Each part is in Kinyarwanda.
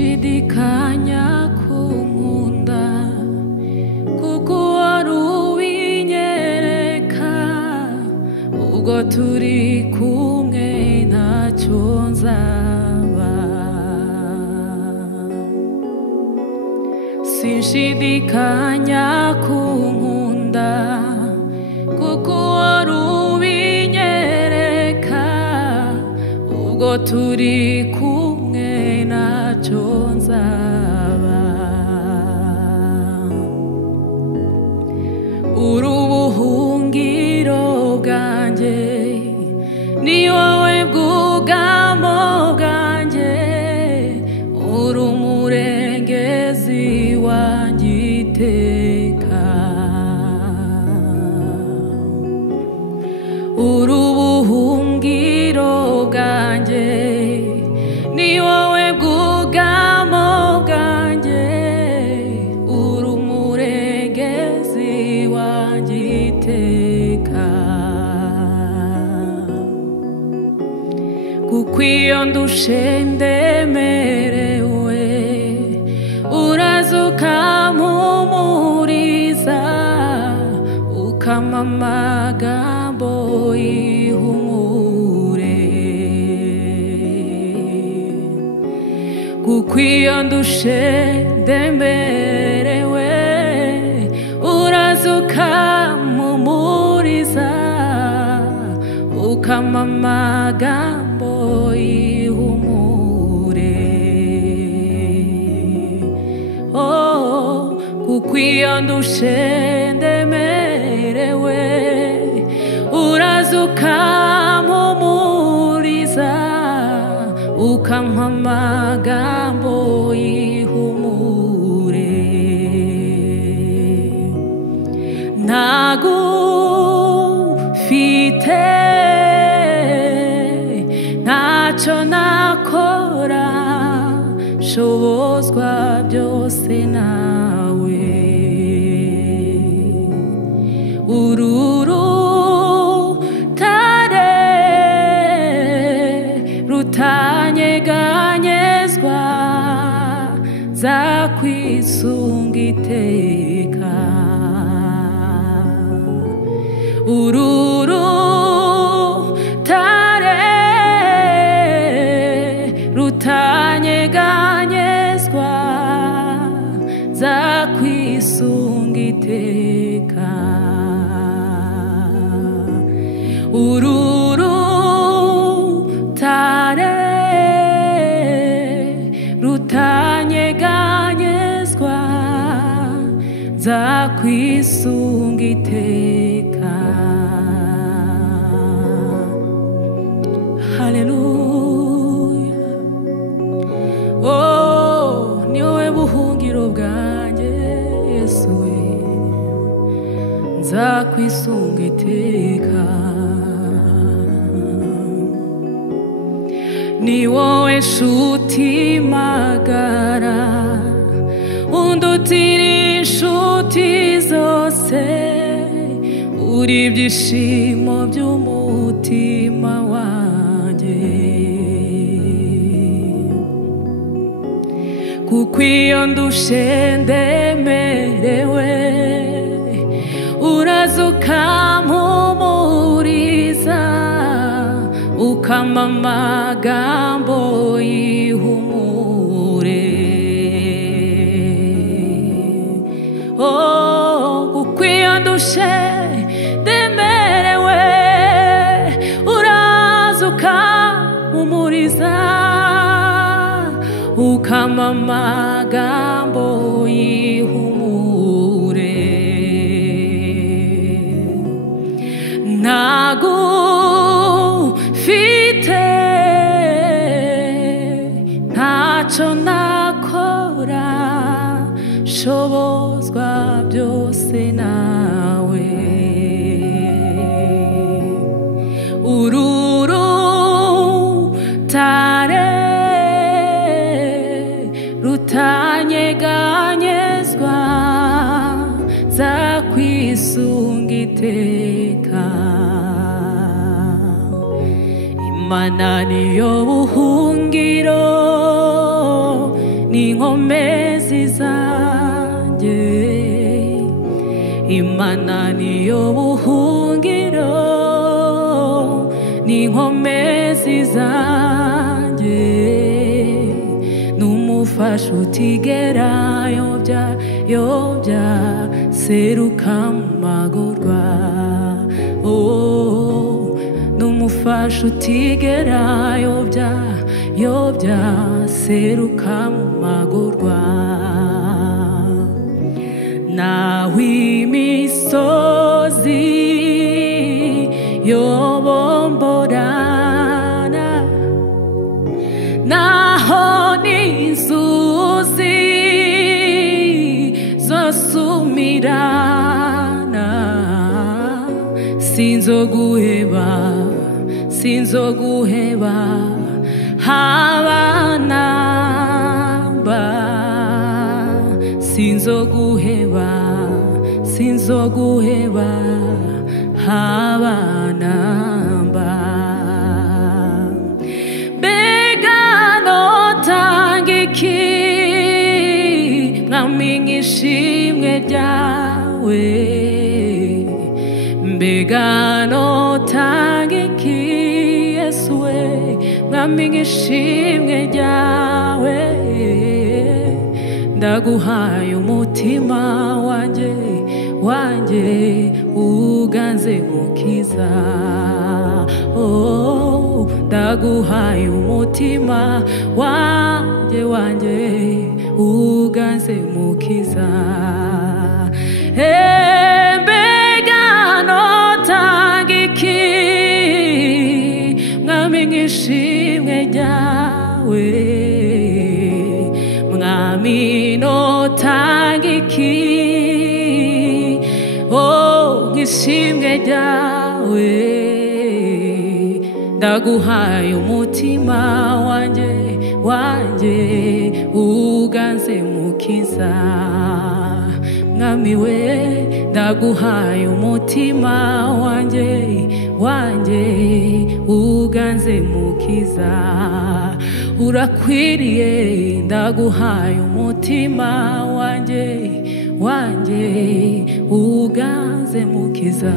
sinshidikanya kunkunda kuko wari ubinyereka ubwo turi kumwe ntacyo nzaba sinshidikanya kunkunda kuko wari ubinyereka ubwo turi kumwe ntacyo nzaba uri ubuhungiro bwanjye ni wowe bwugamo bwanjye uri umurengezi wanjye iteka uri ubuhungiro bwanjye ni wowe bwugamo bwanjye uri umurengezi wanjye iteka kuko iyo ndushe ndemerewe uraza ukampumuriza ukampa amagambo y'ihumure kuko iyo ndushe ndemerewe uraza ukampumuriza ukampa amagambo y'ihumure kuko iyo ndushe ndemerewe uraza ukampumuriza ukampa amagambo y'ihumure ntagufite ntacyo nakora nshobozwa byose nawe uru rutare rutanyeganyezwa nzakwisunga iteka uru rutare rutanyeganyezwa nzakwisunga iteka uru rutare rutanyeganyezwa nzakwisunga iteka haleluya ni wowe buhungiro bwanjye Yesu we nzakwisunga iteka ni wowe nshuti magara undutira inshuti zose uri ibyishimo by'umutima wanjye kuko iyo ndushe ndemerewe uraza ukampumuriza ukampa amagambo y'ihumure kuko iyo ndushe ndemerewe uraza ukampumuriza ukampa amagambo y'ihumure ntagufite ntacyo nakora nshobozwa byose nawe uru rutare rutanyeganyezwa nzakwisunga iteka Imana niyo buhungiro n'inkomezi zanjye. Imana niyo buhungiro n'inkomezi zanjye, n'umufasha utigera yobya seruka mu magorwa. N'umufasha utigera yobya seruka mu magorwa. Naho imisozi yobomborana, naho n'inzuzi zosumirana, sinzoguheba haba namba. Sinzoguheba haba namba. Mbega notanga iki nkamenya ishimwe ryawe? Mbega notanga iki Yesu we nkamenya ishimwe ryawe? Ndaguhaye umutima wanjye uganze mukiza. Ndaguhaye umutima wanjye uganze mukiza. Mbega notanga iki nkamenya ishimwe ryawe? Mwami notanga iki nk'ishimwe ryawe? Ndaguhaye umutima wanjye uganze mukiza. Mwami we ndaguhaye umutima wanjye uganze mukiza. Urakwiriye ndaguhaye umutima wanjye uganze mukiza.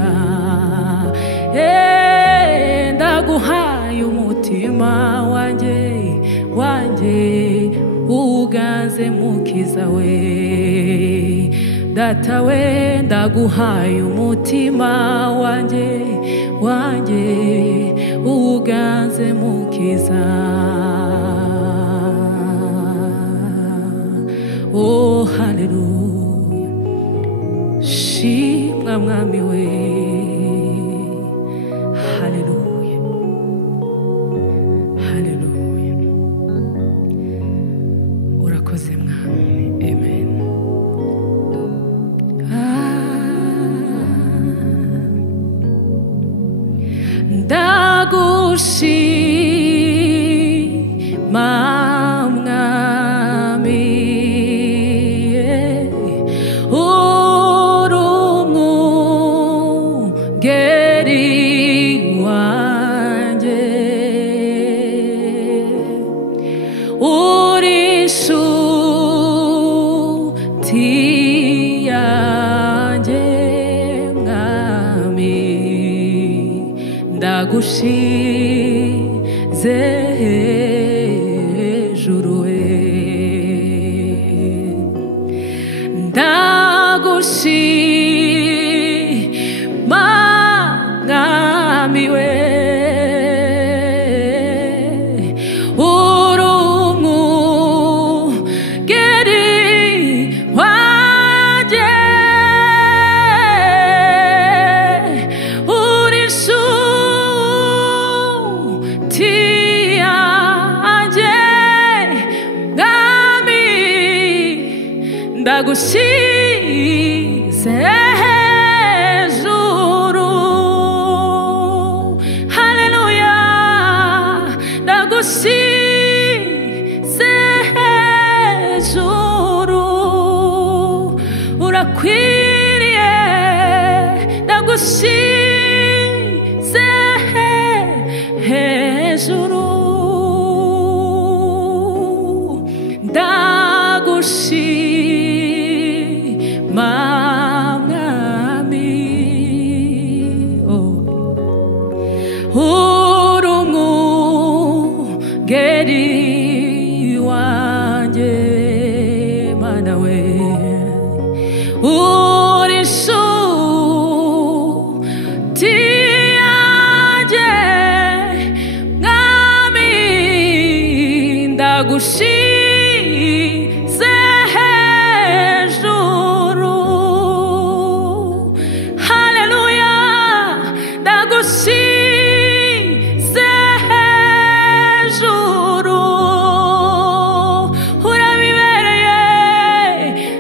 Ndaguhaye umutima wanjye uganze mukiza we. Data we ndaguhaye umutima wanjye uganze mukiza. Oh haleluya, shimwa mwami we. Haleluya, haleluya, urakoze mwami. Amen. Ndagushima mwami, uri umwungeri wanjye, uri inshuti yanjye mwami. Ndagushize hejuru we, ndagushima mwami we. Uri umwungeri wanjye, uri inshuti yanjye mwami. Ndagushize hejuru. Haleluya, ndagushyize hejuru. Urakwiriye, ndagushyize hejuru. Geri wanjye mana we uri inshuti yanjye mwami ndagushize hejuru haleluya ndagushize hejuru urabibereye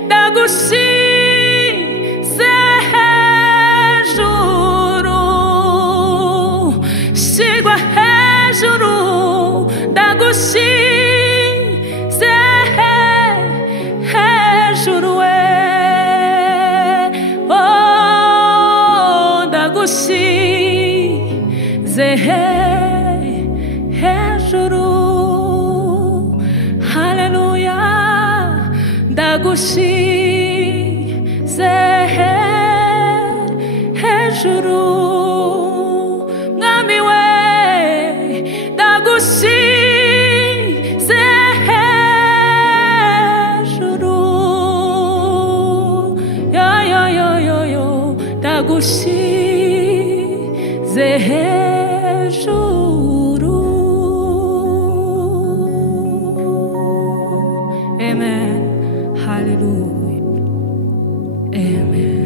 ndagushize hejuru shirwa hejuru ndagushize hejuru we oh ndagushize hejuru haleluya ndagushize hejuru mwami we ndagushize hejuru yo ndagushize hejuru amen hallelujah amen